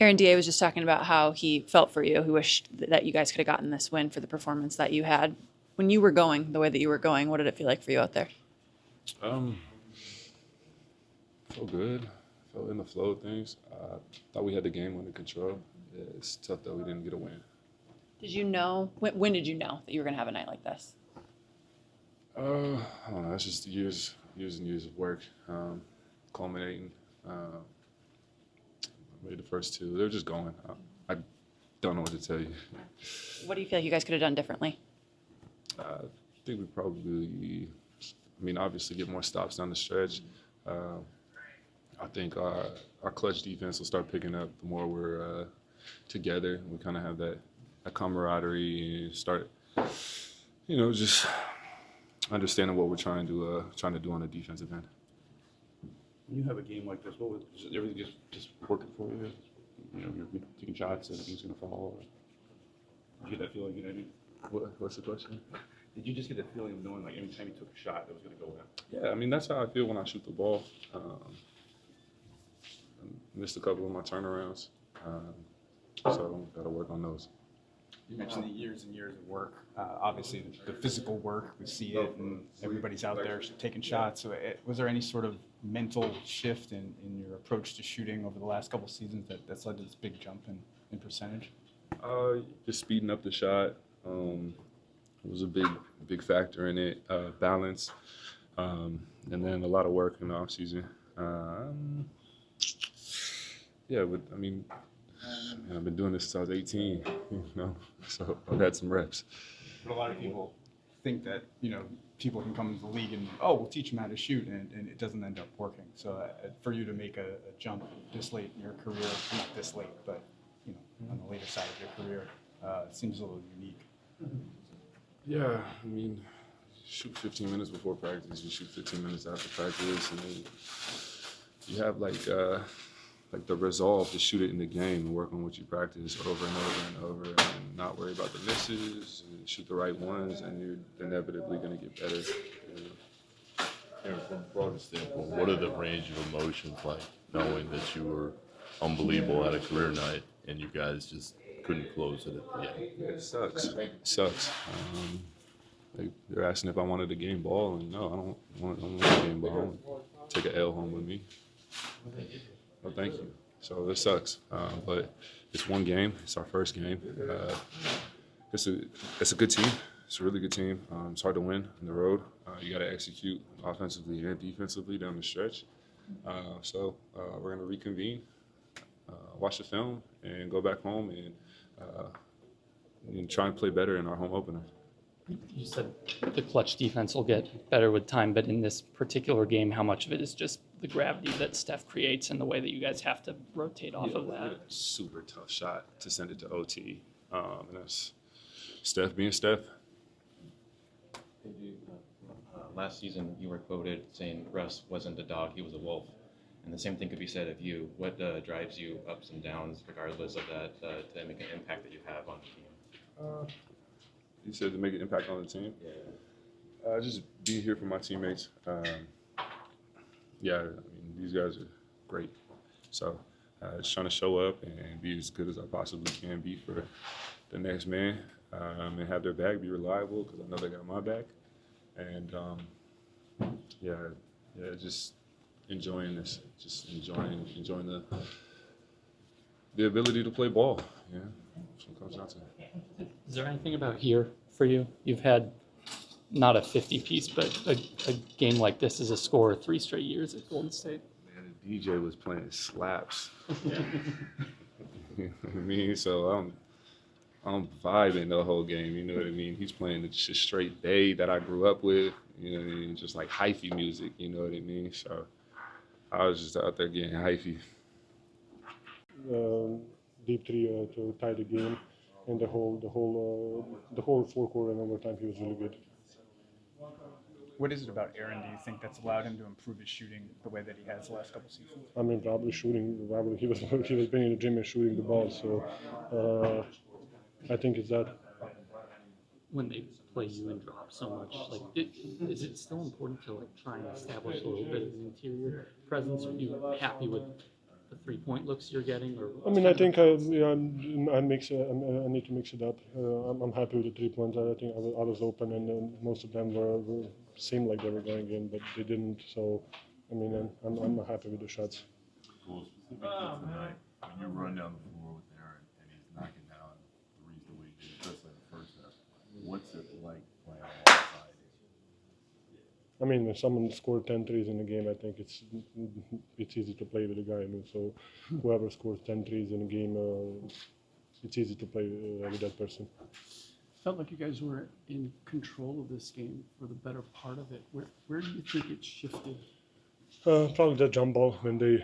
Aaron Da was just talking about how he felt for you. He wished that you guys could have gotten this win for the performance that you had. When you were going the way that you were going, what did it feel like for you out there? Felt good. Felt in the flow of things. Thought we had the game under control. Yeah, it's tough that we didn't get a win. Did you know, when did you know that you were going to have a night like this? I don't know. It's just years and years of work culminating. Made the first two. They're just going. I don't know what to tell you. What do you feel like you guys could have done differently? I think we probably, obviously get more stops down the stretch. I think our clutch defense will start picking up the more we're together. We kind of have that camaraderie and start, just understanding what we're trying to do on the defensive end. When you have a game like this, is everything just working for you? You're taking shots and everything's going to fall? Or did you get that feeling? What's the question? Did you just get that feeling of knowing like every time you took a shot, it was going to go in? Yeah, that's how I feel when I shoot the ball. I missed a couple of my turnarounds, so got to work on those. You mentioned the years and years of work. Obviously, the physical work, we see it, and everybody's out there taking shots. So was there any sort of mental shift in your approach to shooting over the last couple of seasons that's led to this big jump in percentage? Just speeding up the shot was a big factor in it. Balance, and then a lot of work in the off season. I've been doing this since I was 18, so I've had some reps. But a lot of people think that, people can come into the league and, we'll teach them how to shoot, and it doesn't end up working. So for you to make a jump this late in your career, not this late, but, on the later side of your career, it seems a little unique. Yeah, shoot 15 minutes before practice, you shoot 15 minutes after practice, and then you have like the resolve to shoot it in the game and work on what you practice over and over and over, and not worry about the misses, and shoot the right ones, and you're inevitably going to get better. Aaron, from a broader standpoint, what are the range of emotions like, knowing that you were unbelievable at a career night and you guys just couldn't close it at the end? Yeah, it sucks. They're asking if I wanted a game ball, and no, I don't want a game ball. I want to take an L home with me. Well, thank you. So it sucks, but it's one game. It's our first game. It's a good team. It's a really good team. It's hard to win on the road. You got to execute offensively and defensively down the stretch. So we're going to reconvene, watch the film, and go back home and try and play better in our home opener. You said the clutch defense will get better with time, but in this particular game, how much of it is just the gravity that Steph creates and the way that you guys have to rotate off of that? Super tough shot to send it to OT. And that's Steph being Steph. Last season, you were quoted saying Russ wasn't a dog, he was a wolf. And the same thing could be said of you. What drives you ups and downs, regardless of that, to make an impact that you have on the team? You said to make an impact on the team? Yeah. Just be here for my teammates. These guys are great. So just trying to show up and be as good as I possibly can be for the next man, and have their back, be reliable, because I know they got my back. And just enjoying this, just enjoying the ability to play ball. Yeah, that's what it comes down to. Is there anything about here for you? You've had not a 50-piece, but a game like this as a scorer 3 straight years at Golden State. Man, the DJ was playing slaps. You know what I mean? So I'm vibing the whole game. You know what I mean? He's playing just straight Bay that I grew up with. You know what I mean? Just like hyphy music. You know what I mean? So I was just out there getting hyphy. Deep three to tie the game, and the whole fourth quarter and overtime he was really good. What is it about Aaron, do you think, that's allowed him to improve his shooting the way that he has the last couple seasons? Probably shooting. Probably he was being in the gym and shooting the ball. So I think it's that. When they play you and drop so much, is it still important to try and establish a little bit of an interior presence? Or are you happy with the 3-point looks you're getting? Or I mean, I think I need to mix it up. I'm happy with the 3 points. I think I was open, and most of them seemed like they were going in, but they didn't. So, I mean, I'm happy with the shots. Cool. Specific to tonight, when you run down the floor with Aaron and he's knocking down threes the way he did, especially in the first half, what's it like playing alongside him? I mean, when someone scored 10 threes in a game, I think it's easy to play with a guy. I mean, so whoever scores 10 threes in a game, it's easy to play with that person. Felt like you guys were in control of this game for the better part of it. Where do you think it shifted? Probably the jump ball when they,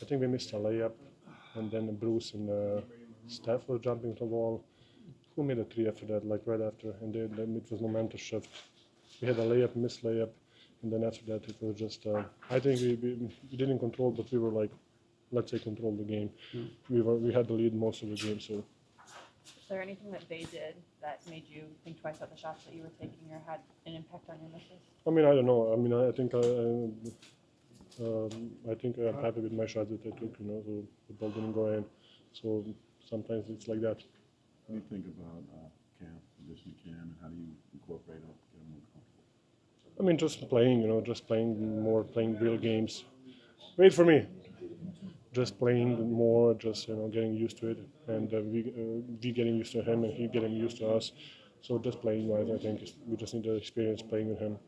I think we missed a layup, and then Bruce and Steph were jumping the wall. Who made a three after that, like right after, and then it was momentous shift. We had a layup, missed layup, and then after that it was just, I think we didn't control, but we were like, let's say control the game. We had the lead most of the game, so. Is there anything that they did that made you think twice about the shots that you were taking or had an impact on your misses? I mean, I don't know. I mean, I think I'm happy with my shots that I took. You know, so the ball didn't go in. So sometimes it's like that. What do you think about Cam, position of Cam, and how do you incorporate it, get him more comfortable? I mean, just playing. You know, just playing more, playing real games. Wait for me. Just playing more, just getting used to it, and we getting used to him, and he getting used to us. So just playing wise, I think we just need the experience playing with him.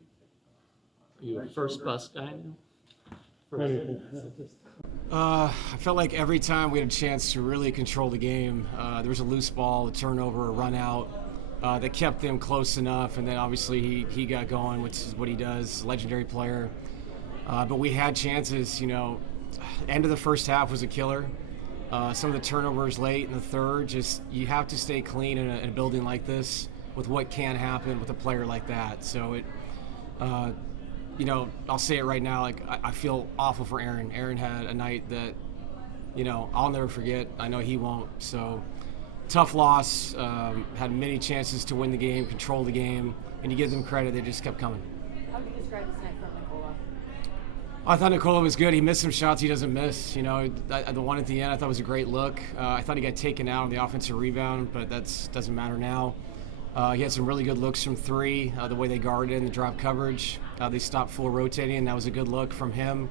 Are you a first bus guy now? I felt like every time we had a chance to really control the game, there was a loose ball, a turnover, a run out that kept them close enough, and then obviously he got going, which is what he does, legendary player. But we had chances, end of the first half was a killer. Some of the turnovers late in the third, just you have to stay clean in a building like this with what can happen with a player like that. So it, I'll say it right now, like I feel awful for Aaron. Aaron had a night that, I'll never forget. I know he won't. So tough loss, had many chances to win the game, control the game, and you give them credit, they just kept coming. How would you describe this night from Nikola? I thought Nikola was good. He missed some shots he doesn't miss. The one at the end I thought was a great look. I thought he got taken out on the offensive rebound, but that doesn't matter now. He had some really good looks from three, the way they guarded in the drop coverage. They stopped full rotating, and that was a good look from him.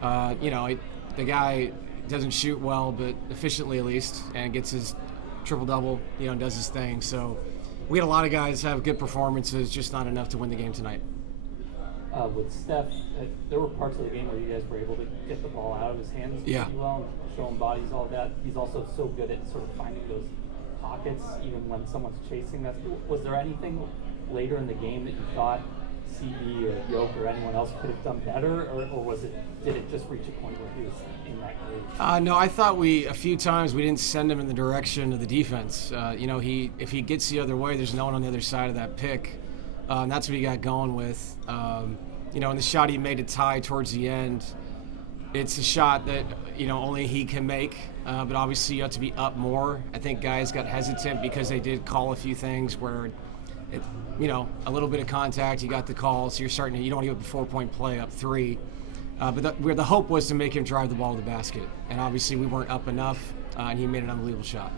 The guy doesn't shoot well, but efficiently at least, and gets his triple-double, and does his thing. So we had a lot of guys have good performances, just not enough to win the game tonight. With Steph, there were parts of the game where you guys were able to get the ball out of his hands pretty well, and show him bodies, all that. He's also so good at sort of finding those pockets, even when someone's chasing that. Was there anything later in the game that you thought CB or Yoke or anyone else could have done better, or did it just reach a point where he was in that groove? No, I thought a few times we didn't send him in the direction of the defense. If he gets the other way, there's no one on the other side of that pick. And that's what he got going with. And the shot he made to tie towards the end, it's a shot that, only he can make. But obviously you have to be up more. I think guys got hesitant because they did call a few things where, a little bit of contact, you got the call, so you don't want to give up a 4-point play up three. But where the hope was to make him drive the ball to the basket. And obviously we weren't up enough, and he made an unbelievable shot.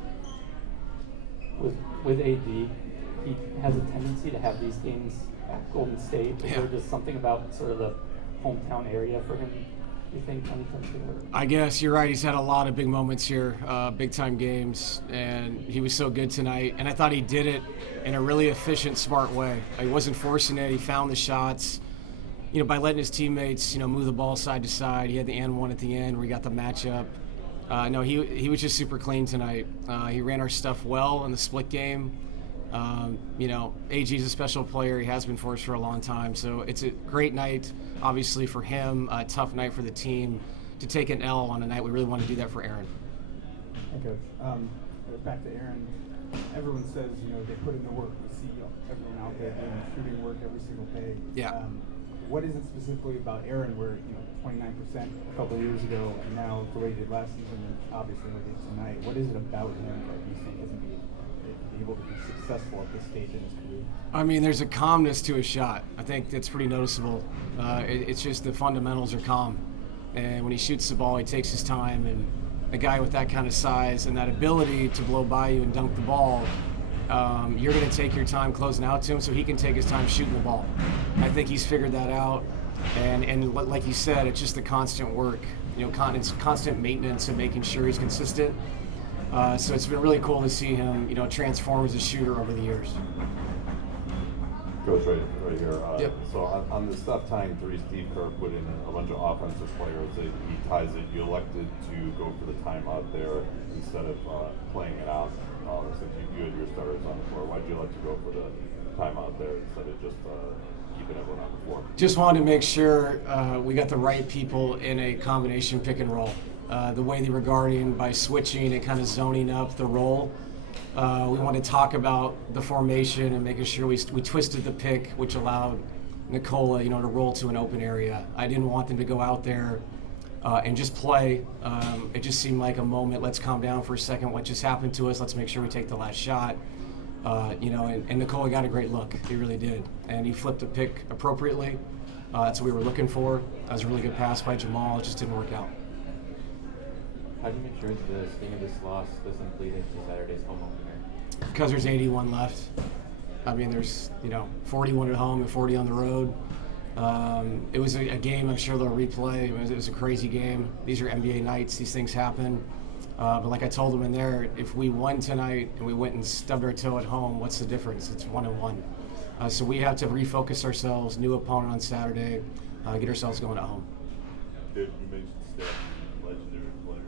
With AD, he has a tendency to have these games at Golden State. Is there just something about sort of the hometown area for him, you think, when he comes to I guess you're right. He's had a lot of big moments here, big-time games, and he was so good tonight. And I thought he did it in a really efficient, smart way. He wasn't forcing it. He found the shots, by letting his teammates, move the ball side to side. He had the and one at the end where he got the matchup. No, he was just super clean tonight. He ran our stuff well in the split game. AG's a special player. He has been for us for a long time. So it's a great night, obviously, for him, a tough night for the team to take an L on a night. We really want to do that for Aaron. Hey, Coach. Back to Aaron. Everyone says, they put in the work. We see everyone out there doing shooting work every single day. Yeah. What is it specifically about Aaron where, 29% a couple of years ago, and now the way he did last season, and obviously what he did tonight, what is it about him that you think is able to be successful at this stage in his career? I mean, there's a calmness to his shot. I think that's pretty noticeable. It's just the fundamentals are calm. And when he shoots the ball, he takes his time. And a guy with that kind of size and that ability to blow by you and dunk the ball, you're going to take your time closing out to him so he can take his time shooting the ball. I think he's figured that out. And like you said, it's just the constant work, it's constant maintenance and making sure he's consistent. So it's been really cool to see him, transform as a shooter over the years. Coach, right here. Yep. So on the stuff tying three, Steve Kerr put in a bunch of offensive players. He ties it. You elected to go for the timeout there instead of playing it out. Since you had your starters on the floor, why'd you elect to go for the timeout there instead of just keeping everyone on the floor? Just wanted to make sure we got the right people in a combination pick and roll. The way they were guarding by switching and kind of zoning up the roll. We wanted to talk about the formation and making sure we twisted the pick, which allowed Nikola, to roll to an open area. I didn't want them to go out there and just play. It just seemed like a moment. Let's calm down for a second. What just happened to us? Let's make sure we take the last shot. And Nikola got a great look. He really did. And he flipped the pick appropriately. That's what we were looking for. That was a really good pass by Jamal. It just didn't work out. How do you make sure the sting of this loss doesn't bleed into Saturday's home opener? Because there's 81 left. I mean, there's 41 at home and 40 on the road. It was a game I'm sure they'll replay. It was a crazy game. These are NBA nights. These things happen. But like I told them in there, if we won tonight and we went and stubbed our toe at home, what's the difference? It's 1-1. So we have to refocus ourselves, new opponent on Saturday, get ourselves going at home. Dave, you mentioned Steph, legendary player.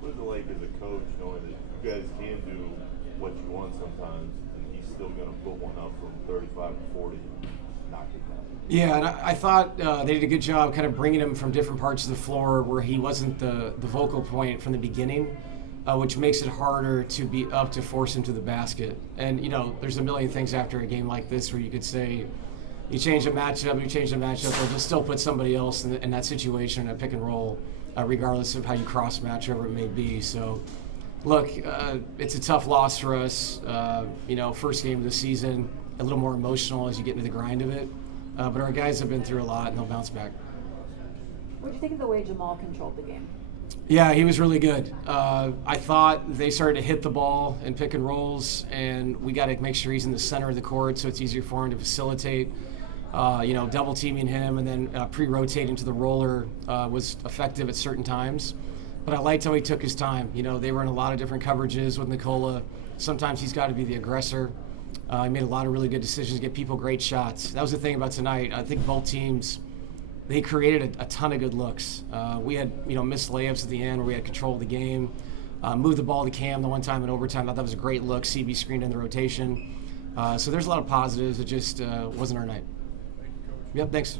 What is it like as a coach knowing that you guys can do what you want sometimes and he's still going to put one up from 35 to 40 and knock it down? Yeah, and I thought they did a good job kind of bringing him from different parts of the floor where he wasn't the vocal point from the beginning, which makes it harder to be up to force him to the basket. And, there's a million things after a game like this where you could say, you change the matchup, they'll just still put somebody else in that situation in a pick and roll, regardless of how you cross match, whoever it may be. So, look, it's a tough loss for us. First game of the season, a little more emotional as you get into the grind of it. But our guys have been through a lot, and they'll bounce back. What do you think of the way Jamal controlled the game? Yeah, he was really good. I thought they started to hit the ball in pick and rolls, and we got to make sure he's in the center of the court so it's easier for him to facilitate. Double teaming him and then pre-rotating to the roller was effective at certain times. But I liked how he took his time. They were in a lot of different coverages with Nikola. Sometimes he's got to be the aggressor. He made a lot of really good decisions, get people great shots. That was the thing about tonight. I think both teams, they created a ton of good looks. We had, missed layups at the end where we had control of the game. Moved the ball to Cam the one time in overtime. I thought that was a great look. CB screened in the rotation. So there's a lot of positives. It just wasn't our night. Yep, thanks.